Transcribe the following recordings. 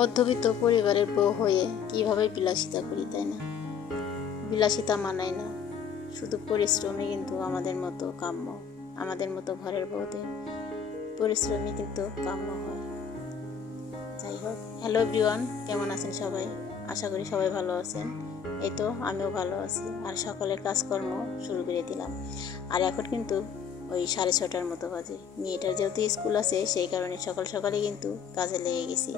মধ্যবিত্ত পরিবারের বউ হয়ে কিভাবে বিলাসিতা করি, তাই না? বিলাসিতা মানায় না, শুধু পরিশ্রমই কিন্তু আমাদের মতো কাম্য। আমাদের মতো ঘরের বউদের পরিশ্রমই কিন্তু কাম্য হয়। যাই হোক, হ্যালো এভরিওয়ান, কেমন আছেন সবাই? আশা করি সবাই ভালো আছেন। এই তো আমিও ভালো আছি। আর সকালের কাজকর্ম শুরু করে দিলাম। আর এখন কিন্তু ওই 6:30টার মতো বাজে। মেয়েটার যেহেতু স্কুল আছে, সেই কারণে সকাল সকালে কিন্তু কাজে লেগে গেছি।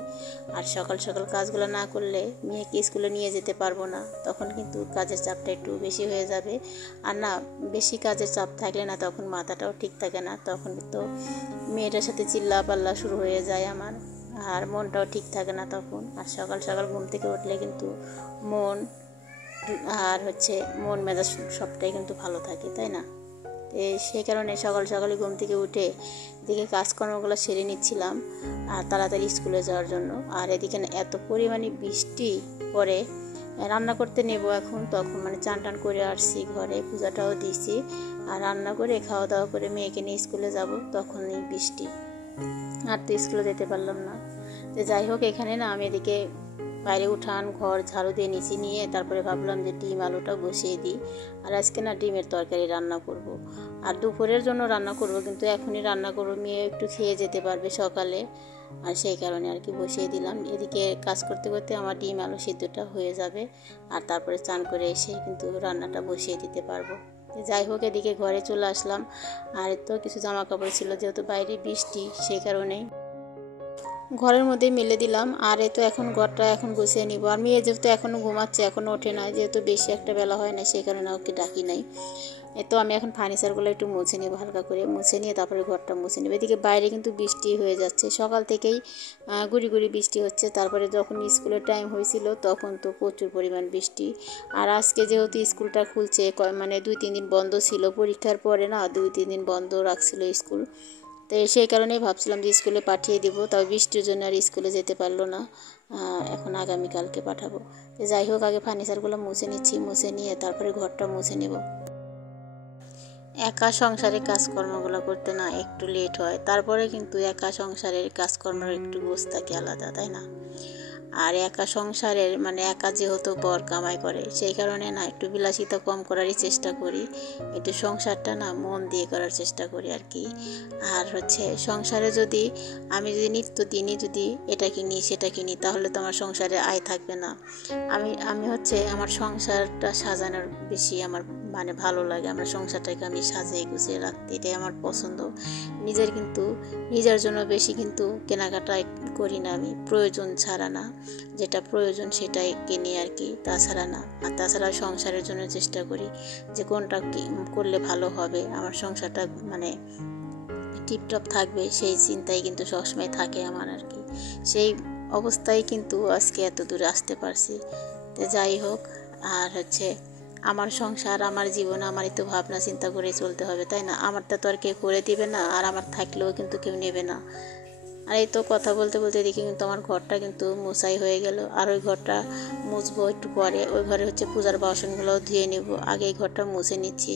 আর সকাল সকাল কাজগুলো না করলে মেয়েকে স্কুলে নিয়ে যেতে পারবো না, তখন কিন্তু কাজের চাপটা একটু বেশি হয়ে যাবে। আর না, বেশি কাজের চাপ থাকলে না তখন মাথাটাও ঠিক থাকে না, তখন তো মেয়েটার সাথে চিল্লা পাল্লা শুরু হয়ে যায় আমার, আর মনটাও ঠিক থাকে না তখন। আর সকাল সকাল ঘুম থেকে উঠলে কিন্তু মন মন মেজাজ সবটাই কিন্তু ভালো থাকে, তাই না? সেই কারণে সকাল সকালে ঘুম থেকে উঠে এদিকে কাজকর্মগুলো সেরে নিচ্ছিলাম আর তাড়াতাড়ি স্কুলে যাওয়ার জন্য। আর এদিকে এত পরিমাণে বৃষ্টি পড়ে, রান্না করতে নেব এখন, তখন চান টান করে আসছি, ঘরে পূজাটাও দিয়েছি, আর রান্না করে খাওয়া দাওয়া করে মেয়েকে নিয়ে স্কুলে যাব, তখনই বৃষ্টি। আর তো স্কুলে যেতে পারলাম না। তো যাই হোক, এখানে না আমি এদিকে বাইরে উঠান ঘর ঝাড়ু দিয়ে নিচে নিয়ে তারপরে ভাবলাম যে ডিম আলুটা বসিয়ে দিই। আর আজকে না ডিমের তরকারি রান্না করব। আর দুপুরের জন্য রান্না করব, কিন্তু এখনই রান্না করব, মেয়ে একটু খেয়ে যেতে পারবে সকালে। আর সেই কারণে আর কি বসিয়ে দিলাম। এদিকে কাজ করতে করতে আমার ডিম আলু সিদ্ধটা হয়ে যাবে, আর তারপরে চান করে এসে কিন্তু রান্নাটা বসিয়ে দিতে পারবো। যাই হোক, এদিকে ঘরে চলে আসলাম। আর তো কিছু জামা কাপড় ছিল, যেহেতু বাইরে বৃষ্টি, সেই কারণেই ঘরের মধ্যে মেলে দিলাম। আর তো এখন ঘরটা এখন গুছিয়ে নিব। আর মেয়ে যেহেতু এখনও ঘুমাচ্ছে, এখনও ওঠে না, যেহেতু বেশি একটা বেলা হয় না, সেই কারণে ওকে ডাকি নাই। তো আমি এখন ফার্নিচারগুলো একটু মুছে নেব, হালকা করে মুছে নিয়ে তারপরে ঘরটা মুছে নেব। এদিকে বাইরে কিন্তু বৃষ্টি হয়ে যাচ্ছে, সকাল থেকেই গুড়ি গুড়ি বৃষ্টি হচ্ছে। তারপরে যখন স্কুলের টাইম হয়েছিল তখন তো প্রচুর পরিমাণ বৃষ্টি। আর আজকে যেহেতু স্কুলটা খুলছে, 2-3 দিন বন্ধ ছিল, পরীক্ষার পরে না 2-3 দিন বন্ধ রাখছিল স্কুল। তো সেই কারণেই ভাবছিলাম যে স্কুলে পাঠিয়ে দিব, তবে বৃষ্টির জন্য আর স্কুলে যেতে পারলো না। এখন আগামীকালকে পাঠাবো। তো যাই হোক, আগে ফার্নিচারগুলো মুছে নিচ্ছি, মুছে নিয়ে তারপরে ঘরটা মুছে নেব। একা সংসারের কাজকর্মগুলো করতে না একটু লেট হয়, তারপরে কিন্তু একা সংসারের কাজকর্মের একটু বোঝ থাকে আলাদা, তাই না? আর একা সংসারের একা যেহেতু বর কামাই করে, সেই কারণে না একটু বিলাসিতা কম করারই চেষ্টা করি, একটু সংসারটা না মন দিয়ে করার চেষ্টা করি আর কি। আর সংসারে যদি আমি নিত্যদিনই যদি এটা কিনি সেটা কিনি, তাহলে তো আমার সংসারে আয় থাকবে না। আমি আমার সংসারটা সাজানোর বেশি আমার ভালো লাগে। আমার সংসারটাকে আমি সাজিয়ে গুছিয়ে রাখতে, এটাই আমার পছন্দ। নিজের জন্য বেশি কিন্তু কেনাকাটা করি না আমি, প্রয়োজন ছাড়া না, যেটা প্রয়োজন সেটাই কিনি আর কি, তাছাড়া না। আর তাছাড়া সংসারের জন্য চেষ্টা করি যে কোনটা করলে ভালো হবে, আমার সংসারটা টিপটপ থাকবে, সেই চিন্তাই কিন্তু সবসময় থাকে আমার আর কি। সেই অবস্থায় কিন্তু আজকে এত দূরে আসতে পারছি। তো যাই হোক, আর আমার সংসার, আমার জীবন, আমারই তো ভাবনা চিন্তা করে চলতে হবে, তাই না? আমারটা তো আর কেউ করে দিবে না, আর আমার থাকলেও কিন্তু কেউ নেবে না। আর এই তো কথা বলতে বলতে দেখি কিন্তু আমার ঘরটা কিন্তু মোছাই হয়ে গেল। আর ওই ঘরটা মুছবো একটু পরে। ওই ঘরে পূজার বাসনগুলোও ধুয়ে নেব। আগে এই ঘরটা মুছে নিচ্ছি,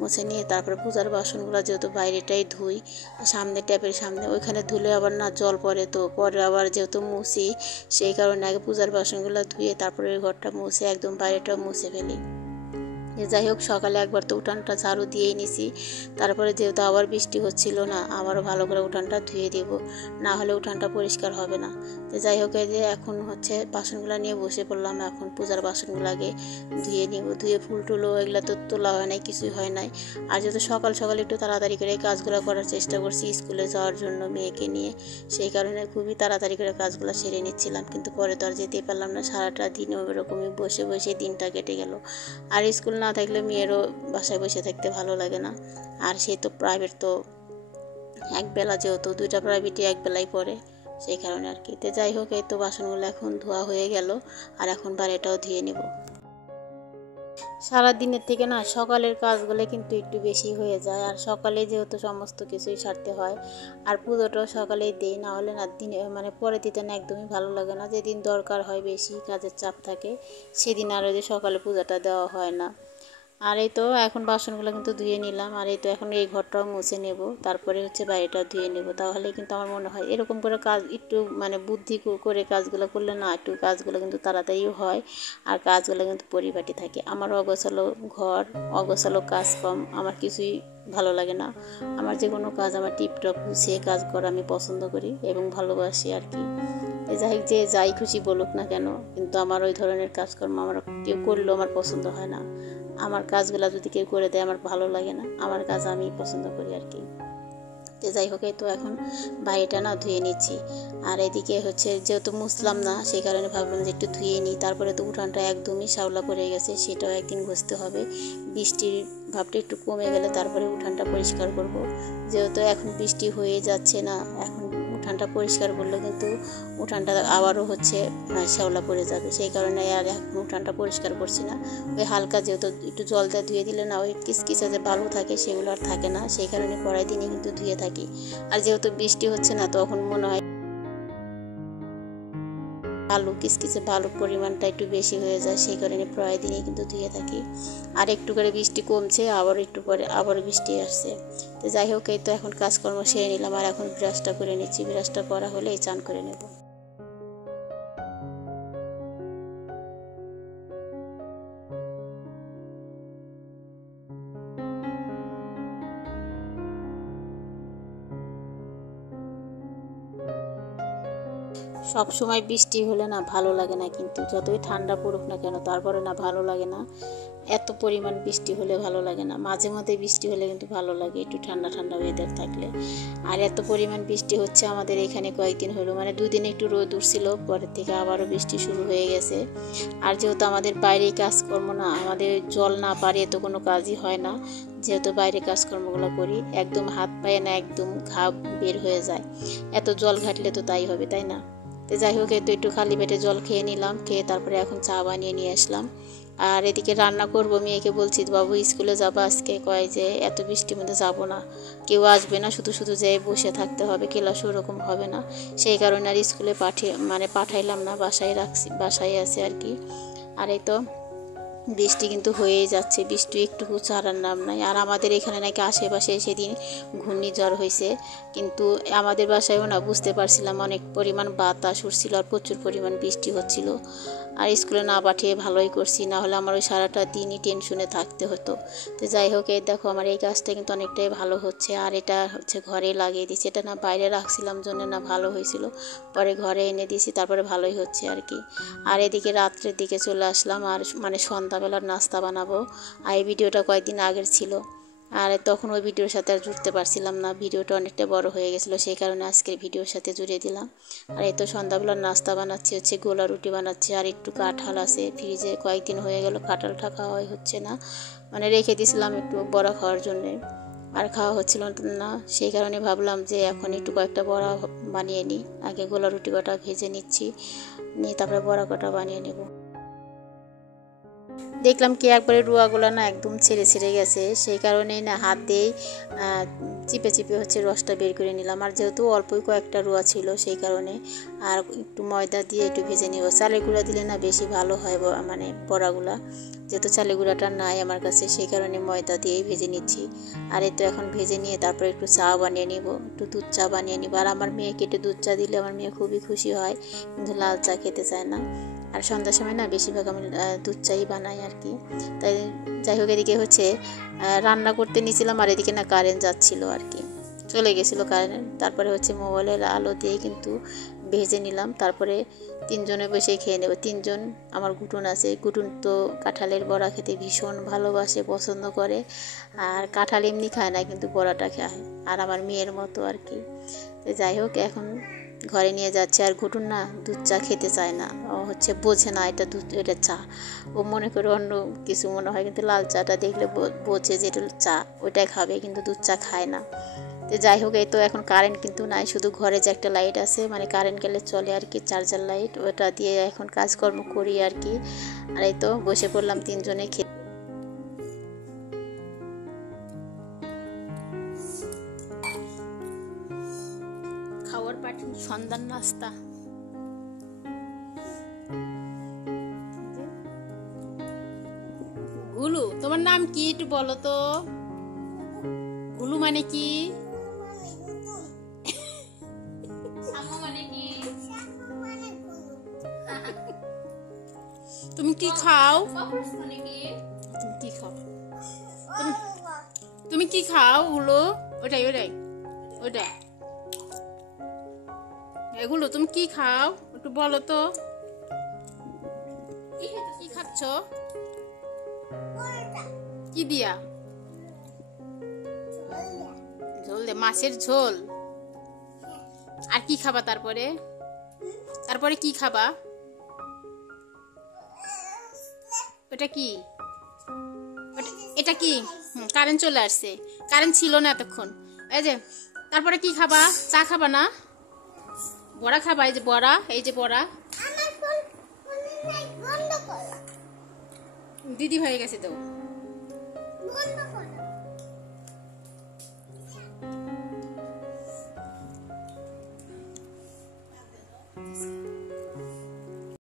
মুছে নিয়ে তারপরে পূজার বাসনগুলো যেহেতু বাইরেটাই ধুই, সামনে ট্যাপের সামনে, ওইখানে ধুলে আবার না জল পড়ে, তো পরে আবার যেহেতু মুছি, সেই কারণে আগে পূজার বাসনগুলো ধুয়ে তারপরে ওই ঘরটা মুছে একদম বাইরেটা মুছে ফেলি। যাই হোক, সকালে একবার তো উঠানটা ঝাড়ু দিয়েই নিছি, তারপরে যেহেতু আবার বৃষ্টি হচ্ছিল না, আবারও ভালো করে উঠানটা ধুয়ে দেব, না হলে উঠানটা পরিষ্কার হবে না। তো যাই হোক, এই যে এখন বাসনগুলো নিয়ে বসে পড়লাম। এখন পূজার বাসনগুলো আগে ধুয়ে নিব। ধুয়ে ফুল টুলো এগুলো তো তোলা হয় নাই, কিছুই হয় নাই। আর যেহেতু সকাল সকাল একটু তাড়াতাড়ি করে কাজগুলো করার চেষ্টা করছি স্কুলে যাওয়ার জন্য মেয়েকে নিয়ে, সেই কারণে খুবই তাড়াতাড়ি করে কাজগুলো সেরে নিচ্ছিলাম। কিন্তু পরে তো আর যেতে পারলাম না, সারাটা দিন ওইরকমই বসে বসে দিনটা কেটে গেল। আর স্কুল না থাকলে মেয়েরও বাসায় বসে থাকতে ভালো লাগে না। আর সে তো প্রাইভেট, তো একবেলা, যেহেতু 2টা প্রাইভেটই একবেলাই পড়ে, সেই কারণে আর কি। তো যাই হোক, এই তো বাসনগুলো এখন ধোয়া হয়ে গেল, আর এখন বাড়িটাও ধুয়ে নেব। সারাদিনের থেকে না সকালের কাজগুলো কিন্তু একটু বেশি হয়ে যায়। আর সকালে যেহেতু সমস্ত কিছুই সারতে হয়, আর পুজোটাও সকালেই দিই, না হলে না দিনে পরে দিতে না একদমই ভালো লাগে না। যেদিন দরকার হয়, বেশি কাজের চাপ থাকে, সেদিন আর যে সকালে পূজাটা দেওয়া হয় না। আর এই তো এখন বাসনগুলো কিন্তু ধুয়ে নিলাম, আর এই তো এখন এই ঘরটাও মুছে নেব, তারপরে হচ্ছে বাড়িটাও ধুয়ে নেব। তাহলে কিন্তু আমার মনে হয় এরকম করে কাজ একটু মানে বুদ্ধি করে কাজগুলো করলে না একটু কাজগুলো কিন্তু তাড়াতাড়িও হয়, আর কাজগুলো কিন্তু পরিপাটি থাকে। আমার অগোছালো ঘর, অগোছালো কাজ কম আমার কিছুই ভালো লাগে না। আমার যে কোনো কাজ আমার টিপটপ গুছিয়ে কাজ করা আমি পছন্দ করি এবং ভালোবাসি আর কি। যাই হোক, যে যাই খুশি বলুক না কেন, কিন্তু আমার ওই ধরনের কাজকর্ম আমার কেউ করলেও আমার পছন্দ হয় না। আমার কাজগুলো যদি কেউ করে দেয় আমার ভালো লাগে না, আমার কাজ আমি পছন্দ করি আর কি। তো যাই হোক, এই তো এখন বাড়িটা না ধুয়ে নিচ্ছি। আর এদিকে হচ্ছে যেহেতু মুছলাম না, সেই কারণে ভাবলাম যে একটু ধুয়ে নিই। তারপরে তো উঠানটা একদমই শ্যাওলা পড়ে গেছে, সেটাও একদিন ঘষতে হবে। বৃষ্টির ভাবটা একটু কমে গেলে তারপরে উঠানটা পরিষ্কার করব। যেহেতু এখন বৃষ্টি হয়ে যাচ্ছে না, এখন উঠানটা পরিষ্কার করলে কিন্তু উঠানটা আবারও হচ্ছে শ্যাওলা পড়ে যাবে, সেই কারণে আর এখন উঠানটা পরিষ্কার করছি না। ওই হালকা যেহেতু একটু জল দিয়ে ধুয়ে দিলে না ওই কিচকিচা যে বালু থাকে সেগুলো আর থাকে না, সেই কারণে পরের দিনই কিন্তু ধুয়ে থাকি। আর যেহেতু বৃষ্টি হচ্ছে না, তখন মনে হয় বালু কিচকিচে বালুর পরিমাণটা একটু বেশি হয়ে যায়, সেই কারণে প্রায় দিনই কিন্তু ধুয়ে থাকি। আর একটু করে বৃষ্টি কমছে, আবার একটু পরে আবার বৃষ্টি আসছে। তো যাই হোক, এই তো এখন কাজকর্ম সেরে নিলাম, আর এখন ব্রাশটা করে নিচ্ছি। ব্রাশটা করা হলে চান করে নেব। সব সময় বৃষ্টি হলে না ভালো লাগে না, কিন্তু যতই ঠান্ডা পড়ুক না কেন তারপরে না ভালো লাগে না। এত পরিমাণ বৃষ্টি হলে ভালো লাগে না, মাঝে মধ্যে বৃষ্টি হলে কিন্তু ভালো লাগে একটু ঠান্ডা ঠান্ডা ওয়েদার থাকলে। আর এত পরিমাণ বৃষ্টি হচ্ছে আমাদের এখানে কয়েকদিন হলো, মানে 2 দিন একটু রোদ উঠছিল, পরের থেকে আবারও বৃষ্টি শুরু হয়ে গেছে। আর যেহেতু আমাদের বাইরে কাজকর্ম না, আমাদের জল না পারিয়ে তো কোনো কাজই হয় না। যেহেতু বাইরে কাজকর্মগুলো করি, একদম হাত পায়ে না একদম ঘাম বের হয়ে যায়। এত জল ঘাটলে তো তাই হবে, তাই না? তো যাই হোক, তো একটু খালি পেটে জল খেয়ে নিলাম, খেয়ে তারপরে এখন চা বানিয়ে নিয়ে আসলাম। আর এদিকে রান্না করব, মেয়েকে বলছি বাবু স্কুলে যাবো আজকে, কয় যে এত বৃষ্টির মধ্যে যাবো না, কেউ আসবে না, শুধু শুধু যেয়ে বসে থাকতে হবে, ক্লাসও ওরকম হবে না। সেই কারণে আর স্কুলে পাঠাইলাম না, বাসায় রাখছি, বাসায় আছে আর কি। আর এই তো বৃষ্টি কিন্তু হয়েই যাচ্ছে, বৃষ্টি একটু ছাড়ার নাম নাই। আর আমাদের এখানে নাকি আশেপাশে সেদিন ঘূর্ণিঝড় হয়েছে, কিন্তু আমাদের বাসায়ও না বুঝতে পারছিলাম অনেক পরিমাণ বাতাস উঠছিল আর প্রচুর পরিমাণ বৃষ্টি হচ্ছিল। আর স্কুলে না পাঠিয়ে ভালোই করছি, না হলে আমার ওই সারাটা দিনই টেনশনে থাকতে হতো। তো যাই হোক, এই দেখো আমার এই গাছটা কিন্তু অনেকটাই ভালো হচ্ছে। আর এটা হচ্ছে ঘরে লাগিয়ে দিয়েছি, এটা না বাইরে রাখছিলাম জন্য না ভালো হয়েছিল, পরে ঘরে এনে দিয়েছি, তারপরে ভালোই হচ্ছে আর কি। আর এদিকে রাত্রের দিকে চলে আসলাম, আর মানে সন্ধ্যাবেলার নাস্তা বানাবো। আর এই ভিডিওটা কয়েকদিন আগের ছিল, আর তখন ওই ভিডিওর সাথে আর জুড়তে পারছিলাম না, ভিডিওটা অনেকটা বড় হয়ে গেছিলো, সেই কারণে আজকের ভিডিওর সাথে জুড়ে দিলাম। আর এই তো সন্ধ্যাবেলার নাস্তা বানাচ্ছি, হচ্ছে গোলা রুটি বানাচ্ছি। আর একটু কাঁঠাল আছে ফ্রিজে, কয়েকদিন হয়ে গেল কাঁঠালটা খাওয়া হচ্ছে না, মানে রেখে দিয়েছিলাম একটু বড়া খাওয়ার জন্যে, আর খাওয়া হচ্ছিল না। সেই কারণে ভাবলাম যে এখন একটু কয়েকটা বড়া বানিয়ে নিই। আগে গোলা রুটি কটা ভেজে নিচ্ছি, নিয়ে তারপরে বড়া কটা বানিয়ে নেব। দেখলাম কি একবারে রুয়াগুলো না একদম ছেড়ে ছেড়ে গেছে, সেই কারণেই না হাত দিয়েই চিপে চিপে হচ্ছে রসটা বের করে নিলাম। আর যেহেতু অল্পই কয়েকটা রুয়া ছিল, সেই কারণে আর একটু ময়দা দিয়ে একটু ভেজে নিব। চালের গুঁড়া দিলে না বেশি ভালো হয়, মানে বড়াগুলা, যেহেতু চালের গুঁড়াটা নাই আমার কাছে, সেই কারণে ময়দা দিয়েই ভেজে নিচ্ছি। আর এই তো এখন ভেজে নিয়ে তারপরে একটু চা বানিয়ে নিব, একটু দুধ চা বানিয়ে নিব। আর আমার মেয়েকে একটু দুধ চা দিলে আমার মেয়ে খুবই খুশি হয়, কিন্তু লাল চা খেতে চায় না। আর সন্ধ্যার সময় না বেশিরভাগ আমি দুধ চাই বানাই আর কি। তাই যাই হোক, এদিকে হচ্ছে রান্না করতে নিয়েছিলাম, আর এদিকে না কারেন্ট যাচ্ছিল আর কি, চলে গেছিলো কারেন্ট। তারপরে হচ্ছে মোবাইলের আলো দিয়ে কিন্তু ভেজে নিলাম, তারপরে 3জনে বসে খেয়ে নেব। 3জন, আমার গুটুন আছে, গুটুন তো কাঁঠালের বড়া খেতে ভীষণ ভালোবাসে, পছন্দ করে। আর কাঁঠাল এমনি খায় না, কিন্তু বড়াটা খায়, আর আমার মেয়ের মতো আর কি। তো যাই হোক, এখন ঘরে নিয়ে যাচ্ছে। আর ঘুটুন না দুধ চা খেতে চায় না, ও হচ্ছে বোঝে না এটা দুধ, এটা চা, ও মনে করে অন্য কিছু মনে হয়, কিন্তু লাল চাটা দেখলে বোঝে যে এটা চা, ওইটাই খাবে, কিন্তু দুধ চা খায় না। তো যাই হোক, এই তো এখন কারেন্ট কিন্তু নাই, শুধু ঘরে যে একটা লাইট আছে, মানে কারেন্ট গেলে চলে আর কি, চার্জার লাইট, ওটা দিয়ে এখন কাজকর্ম করি আর কি। আর এই তো বসে পড়লাম 3জনে খেতে। খাওয়ার পাটি সন্ধ্যার নাস্তা। গুলু, তোমার নাম কি একটু বলো তো? গুলু মানে কি? তুমি কি খাও? তুমি কি খাও? তুমি কি খাও গুলো? ওটাই ওটাই ওটাই এগুলো তুমি কি খাও একটু বলো তো? কি খাচ্ছ? কি দিয়া? ঝোল দে, মাছের ঝোল। আর কি খাবা তারপরে? তারপরে কি খাবা? ওটা কি? এটা কি? কারেন্ট চলে আসছে, কারেন্ট ছিল না এতক্ষণ। এই যে তারপরে কি খাবা? চা খাবা না? বড়া খাবা? এই যে বড়া, এই যে বড়া। দিদি হয়ে গেছে তো।